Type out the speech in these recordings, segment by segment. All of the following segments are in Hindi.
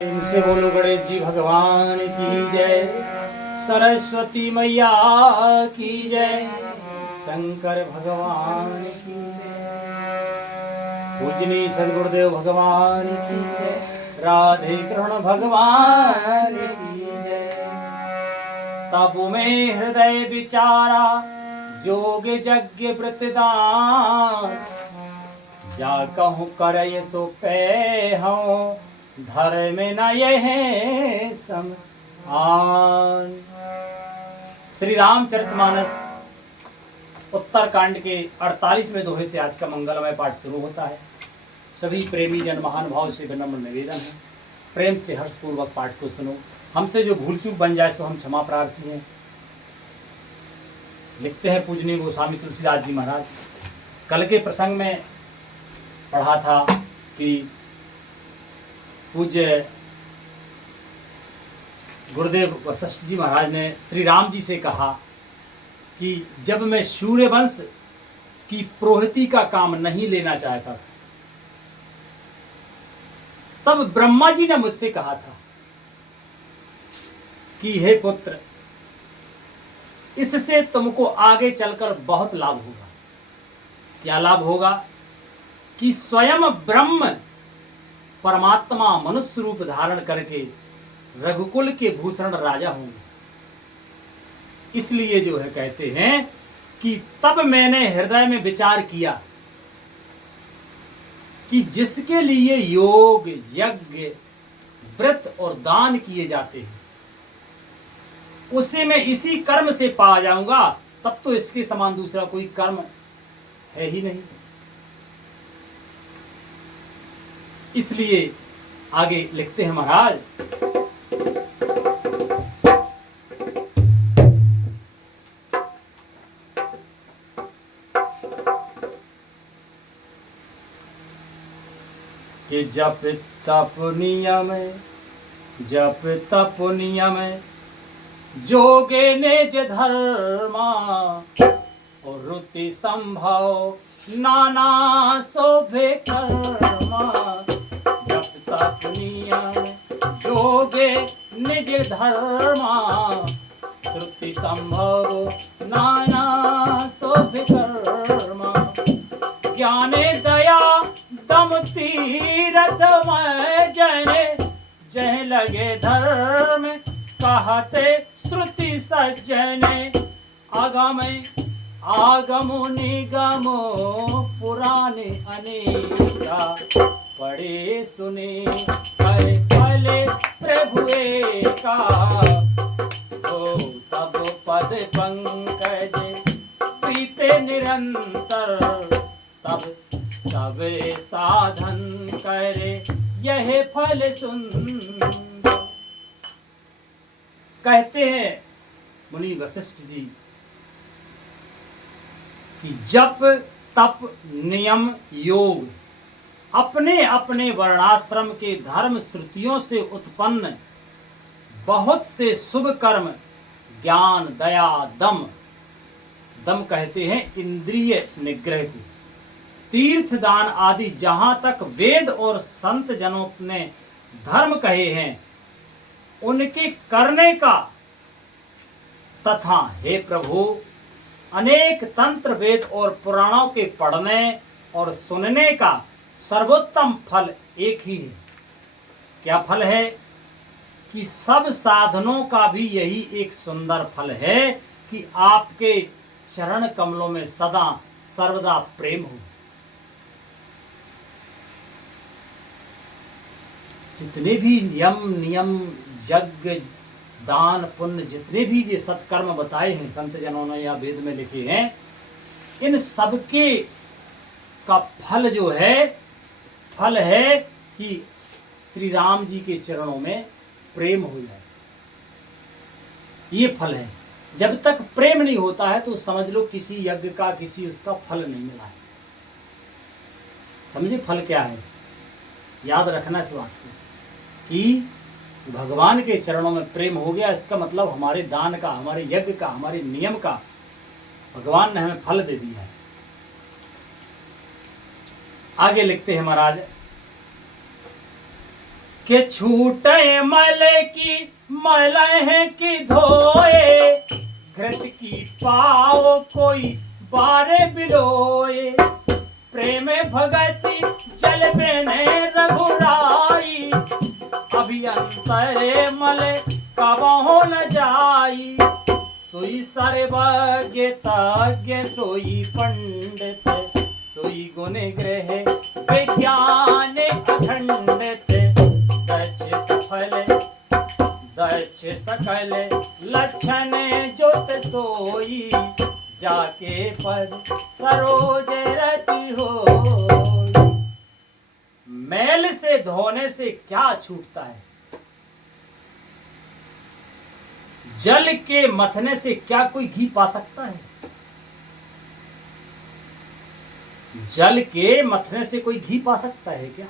इनसे बोलो गणेश जी भगवान की जय, सरस्वती मैया की जय, शंकर भगवान की जय, पूजनी सदगुरुदेव भगवान की जय, राधे कृष्ण भगवान की जय। तब में हृदय विचारा जोग यज्ञ व्रतदान, जा कहूँ करय सो पे हूँ धर्म न यह सम आन। श्री रामचरितमानस उत्तरकांड के 48वें दोहे से आज का मंगलमय पाठ शुरू होता है। सभी प्रेमी जन महानुभाव से विनम्र निवेदन है, प्रेम से हर्षपूर्वक पाठ को सुनो। हमसे जो भूल चूक बन जाए सो हम क्षमा प्रार्थी हैं। लिखते हैं पूजनीय गोस्वामी तुलसीदास जी महाराज। कल के प्रसंग में पढ़ा था कि पूज्य गुरुदेव वशिष्ठ जी महाराज ने श्री राम जी से कहा कि जब मैं सूर्यवंश की प्रोहिती का काम नहीं लेना चाहता था, तब ब्रह्मा जी ने मुझसे कहा था कि हे पुत्र, इससे तुमको आगे चलकर बहुत लाभ होगा। क्या लाभ होगा? कि स्वयं ब्रह्म परमात्मा मनुष्य रूप धारण करके रघुकुल के भूषण राजा होंगे। इसलिए जो है कहते हैं कि तब मैंने हृदय में विचार किया कि जिसके लिए योग यज्ञ व्रत और दान किए जाते हैं उसे मैं इसी कर्म से पा जाऊंगा, तब तो इसके समान दूसरा कोई कर्म है ही नहीं। इसलिए आगे लिखते हैं महाराज, कि जप तप नियम जोगे निज धर्मा, और रुति संभव नाना शोभे कर्मा। जप तप नियम जोगे निज धर्मा, श्रुति संभव नाना शोभे कर्मा। ज्ञाने दया दम तीरथ में जने, जह लगे धर्म कहते श्रुति सज्जने। आगमो निगमो पुराने अनेका, पढ़े सुने हरे फले प्रभु का। हो तब पद पंकज प्रीते निरंतर, तब सबे साधन करे यह फल सुंदर। कहते हैं मुनि वशिष्ठ जी कि जप तप नियम योग अपने अपने वर्णाश्रम के धर्म श्रुतियों से उत्पन्न बहुत से शुभ कर्म, ज्ञान दया दम कहते हैं इंद्रिय निग्रह को, तीर्थ दान आदि जहां तक वेद और संत जनों ने धर्म कहे हैं उनके करने का, तथा हे प्रभु अनेक तंत्र वेद और पुराणों के पढ़ने और सुनने का सर्वोत्तम फल एक ही है। क्या फल है? कि सब साधनों का भी यही एक सुंदर फल है कि आपके चरण कमलों में सदा सर्वदा प्रेम हो। जितने भी नियम यज्ञ दान पुण्य जितने भी ये सत्कर्म बताए हैं संत जनों ने या वेद में लिखे हैं, इन सबके का फल जो है, फल है कि श्री राम जी के चरणों में प्रेम हो जाए। ये फल है। जब तक प्रेम नहीं होता है तो समझ लो किसी यज्ञ का किसी उसका फल नहीं मिला है। समझे फल क्या है? याद रखना इस बात को कि भगवान के चरणों में प्रेम हो गया, इसका मतलब हमारे दान का, हमारे यज्ञ का, हमारे नियम का भगवान ने हमें फल दे दिया है। आगे लिखते हैं महाराज के छूटे मल की मलह की धोए, घृत की पाओ कोई बारे बिलोए, प्रेम भगति जल बेने रघुराई, अभियंतरे मल कबहु न जाई, सोई सर्वज्ञ तज्ञ सोई पंडित, सोई गुण ग्रह विज्ञान अखंडित, दक्ष सकल लक्षण ज्योत सोई, जाके पद सरोज रति हो। मैल से धोने से क्या छूटता है? जल के मथने से क्या कोई घी पा सकता है? जल के मथने से कोई घी पा सकता है क्या?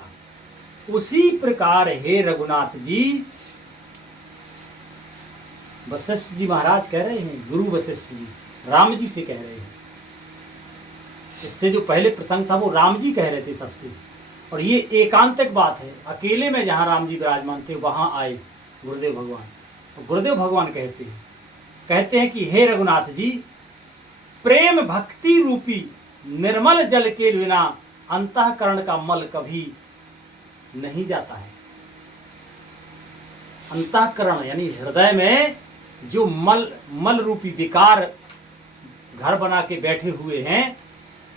उसी प्रकार हे रघुनाथ जी, वशिष्ठ जी महाराज कह रहे हैं, गुरु वशिष्ठ जी राम जी से कह रहे हैं। इससे जो पहले प्रसंग था वो राम जी कह रहे थे सबसे, और ये एकांतिक बात है, अकेले में जहां राम जी विराजमान थे वहां आए गुरुदेव भगवान। तो गुरुदेव भगवान कहते हैं कि हे रघुनाथ जी, प्रेम भक्ति रूपी निर्मल जल के बिना अंतःकरण का मल कभी नहीं जाता है। अंतःकरण यानी हृदय में जो मल रूपी विकार घर बना के बैठे हुए हैं,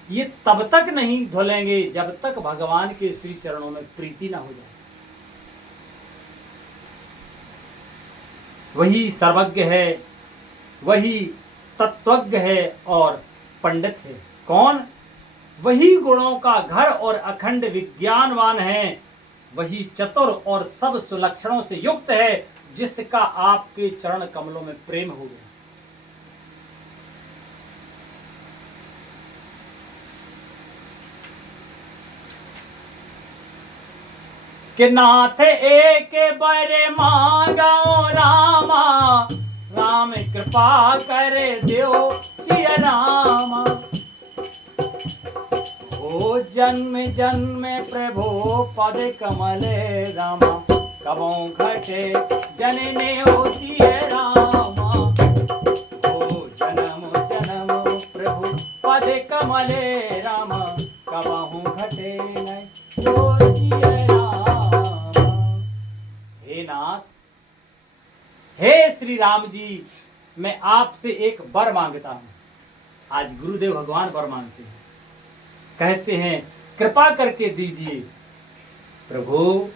ये तब तक नहीं धुलेंगे जब तक भगवान के श्री चरणों में प्रीति ना हो जाए। वही सर्वज्ञ है, वही तत्वज्ञ है और पंडित है। कौन? वही गुणों का घर और अखंड विज्ञानवान है, वही चतुर और सब सुलक्षणों से युक्त है, जिसका आपके चरण कमलों में प्रेम हो गया। कि नाथ एक बार मांगो रामा, राम कृपा कर दियो सिया रामा, ओ जन्म जन्म प्रभु पद कमल रामा, कबों घटे जनने हो सिया रामा, ओ जन्म जन्म प्रभु पद कमल रामा, कबों घटे नहीं हो सिया रामा। हे नाथ, हे श्री राम जी, मैं आपसे एक वर मांगता हूं। आज गुरुदेव भगवान वर मांगते हैं, कहते हैं कृपा करके दीजिए प्रभु,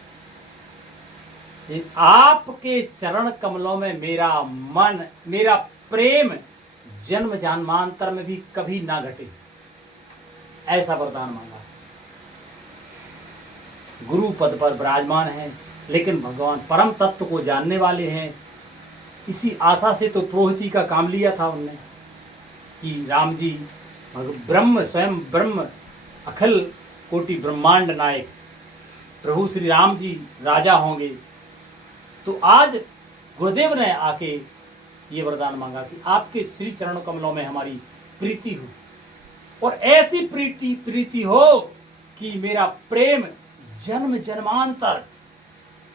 आपके चरण कमलों में मेरा मन, मेरा प्रेम जन्म जन्मांतर में भी कभी ना घटे, ऐसा वरदान मांगा। गुरु पद पर विराजमान हैं, लेकिन भगवान परम तत्व को जानने वाले हैं। इसी आशा से तो पुरोहिती का काम लिया था उनने कि राम जी ब्रह्म, स्वयं ब्रह्म, अखिल कोटि ब्रह्मांड नायक प्रभु श्री राम जी राजा होंगे। तो आज गुरुदेव ने आके ये वरदान मांगा कि आपके श्री चरण कमलों में हमारी प्रीति हो, और ऐसी प्रीति हो कि मेरा प्रेम जन्म जन्मांतर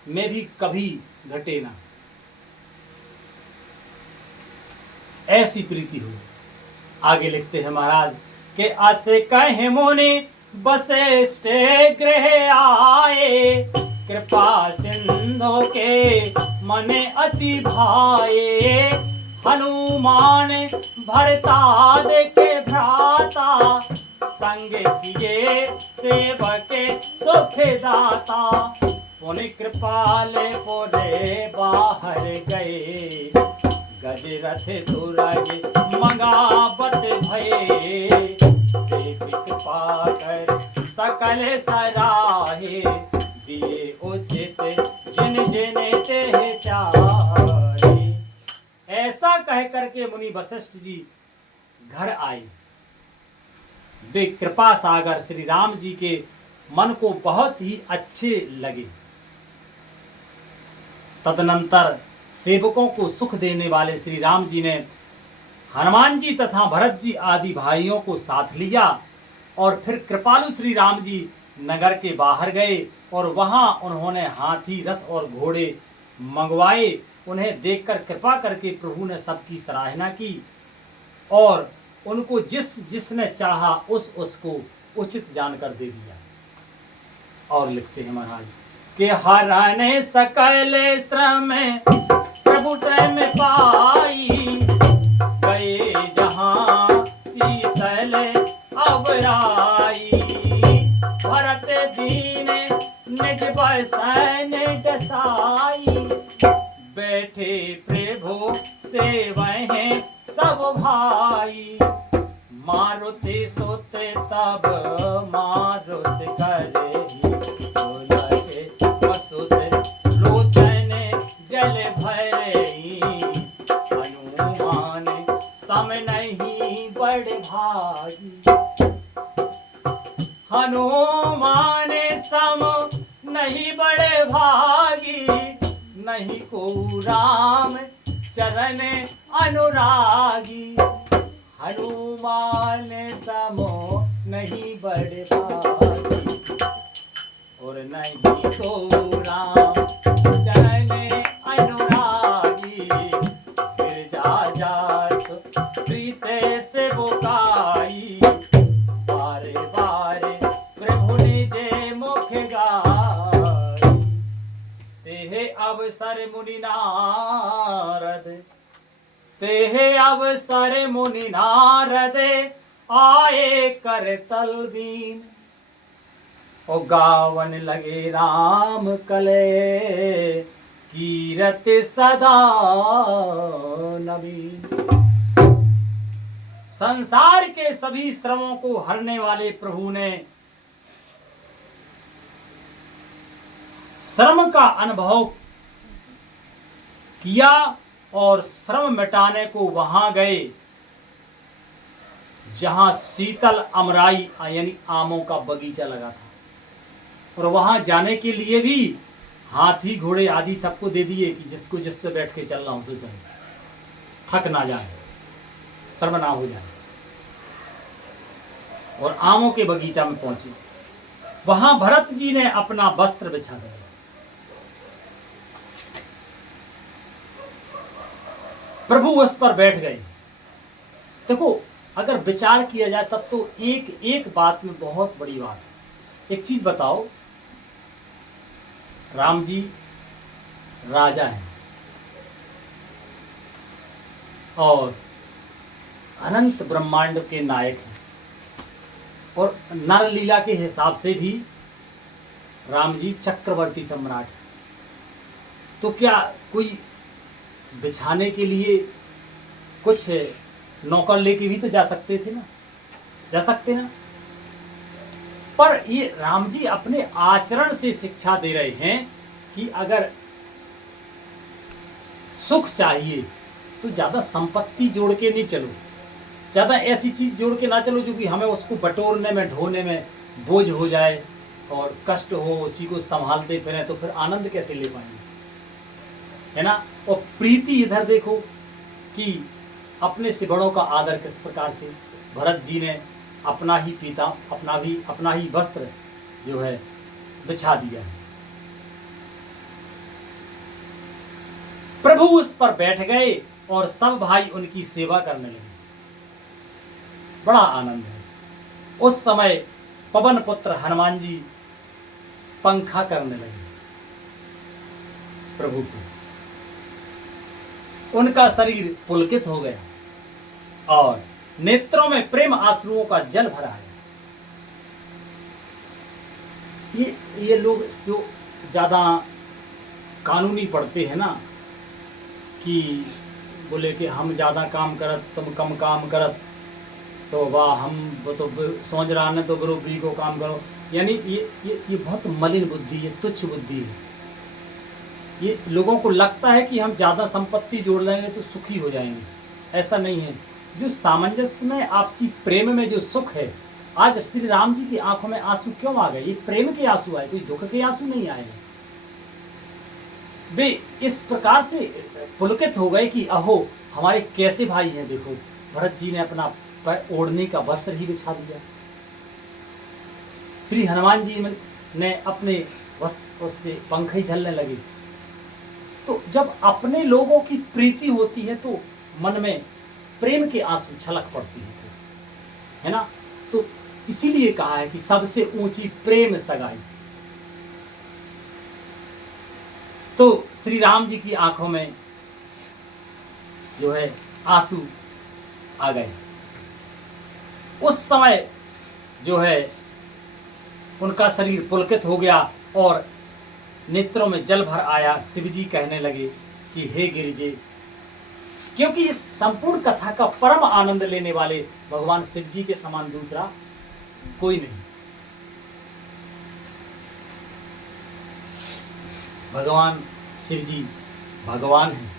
में भी कभी घटे ना, ऐसी प्रीति हो। आगे लिखते हैं महाराज के असे कहे मुनि वशिष्ठ गृह आए, कृपा सिंधु के मने अति भाए, हनुमान भरता देखे भ्राता, संग किए सेवक सुख दाता, पुनि कृपाल पुरे बाहर गए, गज रथ तुरग मंगावत भये, देवी कृपा कर सकल सराहे, दिए उचित जिन जिन ते चाहे। ऐसा कह करके मुनि वशिष्ठ जी घर आए। वे कृपा सागर श्री राम जी के मन को बहुत ही अच्छे लगे। तदनंतर सेवकों को सुख देने वाले श्री राम जी ने हनुमान जी तथा भरत जी आदि भाइयों को साथ लिया, और फिर कृपालु श्री राम जी नगर के बाहर गए और वहां उन्होंने हाथी, रथ और घोड़े मंगवाए। उन्हें देखकर कृपा करके प्रभु ने सबकी सराहना की और उनको जिसने चाहा उसको उचित जानकर दे दिया। और लिखते हैं महाराज कि हरने सकल श्रम प्रभु में पाई, गए जहां शीतल अबराई। भरत दीन निज बसन डसाई, बैठे प्रभु सेवहें सब भाई। मारुति सुत तब मारुत करे, पशु से लोचन जल भरे। हनुमान सम नहीं बड़ भाई, हनुमान सम नहीं बड़े भागी। नहीं को राम चरण अनुरागी, हनुमान समो नहीं बड़े भागी। और नहीं को राम चरण अनुरागी, फिर जा प्रीत से बुकाई। बारे बारे प्रभु निजे मुख गाई, तेहे अवसर मुनि नारद, तेहे अवसर मुनि नारद आए कर तलबीन। ओ गावन लगे राम कले, कीरत सदा नवीन। संसार के सभी श्रमों को हरने वाले प्रभु ने श्रम का अनुभव किया और श्रम मिटाने को वहां गए जहां शीतल अमराई यानी आमों का बगीचा लगा था। और वहां जाने के लिए भी हाथी, घोड़े आदि सबको दे दिए कि जिसको जिस पे बैठ के चलना हो सो चले, थक ना जाए, श्रम ना हो जाए। और आमों के बगीचा में पहुंचे, वहां भरत जी ने अपना वस्त्र बिछा दिया। प्रभु उस पर बैठ गए। देखो, अगर विचार किया जाए तब तो एक एक बात में बहुत बड़ी बात है। एक चीज बताओ, राम जी राजा हैं और अनंत ब्रह्मांड के नायक हैं, और नर लीला के हिसाब से भी राम जी चक्रवर्ती सम्राट हैं। तो क्या कोई बिछाने के लिए कुछ नौकर लेके भी तो जा सकते थे ना, जा सकते ना। पर ये राम जी अपने आचरण से शिक्षा दे रहे हैं कि अगर सुख चाहिए तो ज्यादा संपत्ति जोड़ के नहीं चलो, ज्यादा ऐसी चीज जोड़ के ना चलो जो कि हमें उसको बटोरने में, ढोने में बोझ हो जाए और कष्ट हो, उसी को संभालते फिरें तो फिर आनंद कैसे ले पाएंगे, है ना। और प्रीति इधर देखो कि अपने से बड़ों का आदर किस प्रकार से भरत जी ने अपना ही पीता, अपना ही वस्त्र जो है बिछा दिया है। प्रभु उस पर बैठ गए और सब भाई उनकी सेवा करने लगे। बड़ा आनंद है। उस समय पवन पुत्र हनुमान जी पंखा करने लगे प्रभु को, उनका शरीर पुलकित हो गया और नेत्रों में प्रेम आंसुओं का जल भरा है। ये लोग जो ज्यादा कानूनी पढ़ते हैं ना, कि बोले कि हम ज्यादा काम करत तुम कम काम करत, तो वाह हम वो तो सोच रहा है तो बरोबरी को काम करो, यानी ये बहुत मलिन बुद्धि, ये तुच्छ बुद्धि है। ये लोगों को लगता है कि हम ज़्यादा संपत्ति जोड़ लेंगे तो सुखी हो जाएंगे, ऐसा नहीं है। जो सामंजस्य में, आपसी प्रेम में जो सुख है, आज श्री राम जी की आंखों में आंसू क्यों आ गए? ये प्रेम के आंसू आए, कोई दुख के आंसू नहीं आए। वे इस प्रकार से पुलकित हो गए कि अहो हमारे कैसे भाई हैं, देखो भरत जी ने अपना ओढ़ने का वस्त्र ही बिछा दिया। श्री हनुमान जी ने अपने उससे पंख ही झलने लगे। तो जब अपने लोगों की प्रीति होती है तो मन में प्रेम के आंसू छलक पड़ती है ना। तो इसीलिए कहा है कि सबसे ऊंची प्रेम सगाई। तो श्री राम जी की आंखों में जो है आंसू आ गए। उस समय जो है उनका शरीर पुलकित हो गया और नेत्रों में जल भर आया। शिवजी कहने लगे कि हे गिरिजे, क्योंकि इस संपूर्ण कथा का परम आनंद लेने वाले भगवान शिवजी के समान दूसरा कोई नहीं। भगवान शिवजी भगवान हैं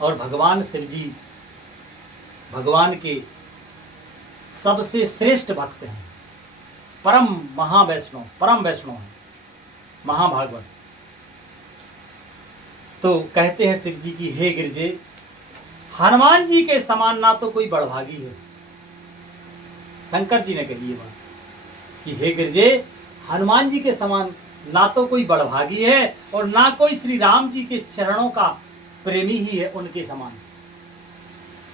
और भगवान शिवजी भगवान के सबसे श्रेष्ठ भक्त हैं, परम महावैष्णव, परम वैष्णव हैं, महाभागवत। तो कहते हैं शिव जी की हे गिरजे, हनुमान जी के समान ना तो कोई बड़भागी है। शंकर जी ने कही ये बात कि हे गिरजे, हनुमान जी के समान ना तो कोई बड़भागी है और ना कोई श्री राम जी के चरणों का प्रेमी ही है उनके समान।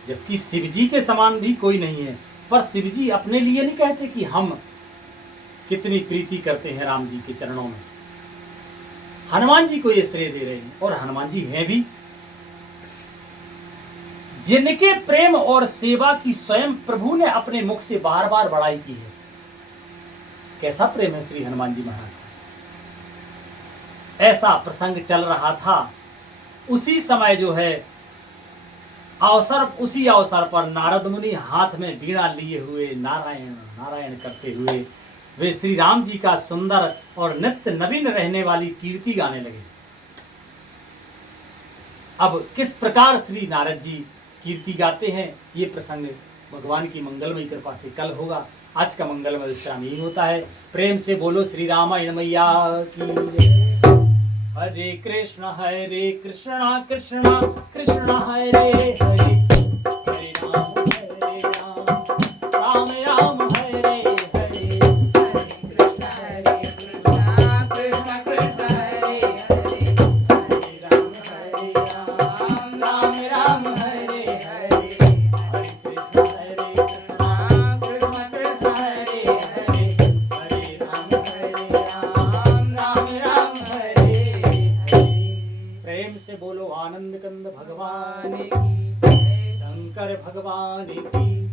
जबकि शिव जी के समान भी कोई नहीं है। पर शिव जी अपने लिए नहीं कहते कि हम कितनी प्रीति करते हैं राम जी के चरणों में। हनुमान जी को ये श्रेय दे रहे हैं और हनुमान जी हैं भी जिनके प्रेम और सेवा की स्वयं प्रभु ने अपने मुख से बार बार बड़ाई की है। कैसा प्रेम है श्री हनुमान जी महाराज का। ऐसा प्रसंग चल रहा था। उसी समय जो है उसी अवसर पर नारद मुनि हाथ में वीणा लिए हुए नारायण नारायण करते हुए वे श्री राम जी का सुंदर और नित्य नवीन रहने वाली कीर्ति गाने लगे। अब किस प्रकार श्री नारद जी कीर्ति गाते हैं, ये प्रसंग भगवान की मंगलमयी कृपा से कल होगा। आज का मंगलमय विश्राम यही होता है। प्रेम से बोलो श्री रामायण मैया की जय। हरे कृष्ण कृष्ण कृष्ण हरे हरे, हरे राम राम राम हरे हरे, हरे कृष्ण कृष्ण कृष्ण हरे हरे, हरे राम राम हरे हरे, हरे कृष्ण कृष्ण कृष्ण हरे हरे, हरे राम राम हरे हरे। प्रेम से बोलो आनंद कंद भगवान की जय, शंकर भगवान की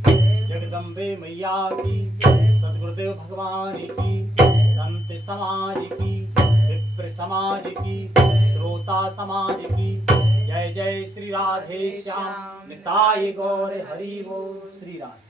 जय, जगदम्बे मैया की जय, सद्गुरुदेव भगवान की जय, संत समाज की जय, विप्र समाज की जय, श्रोता समाज की जय। जय जय श्री राधे श्याम निताय गौर हरि बोल। श्री राधे।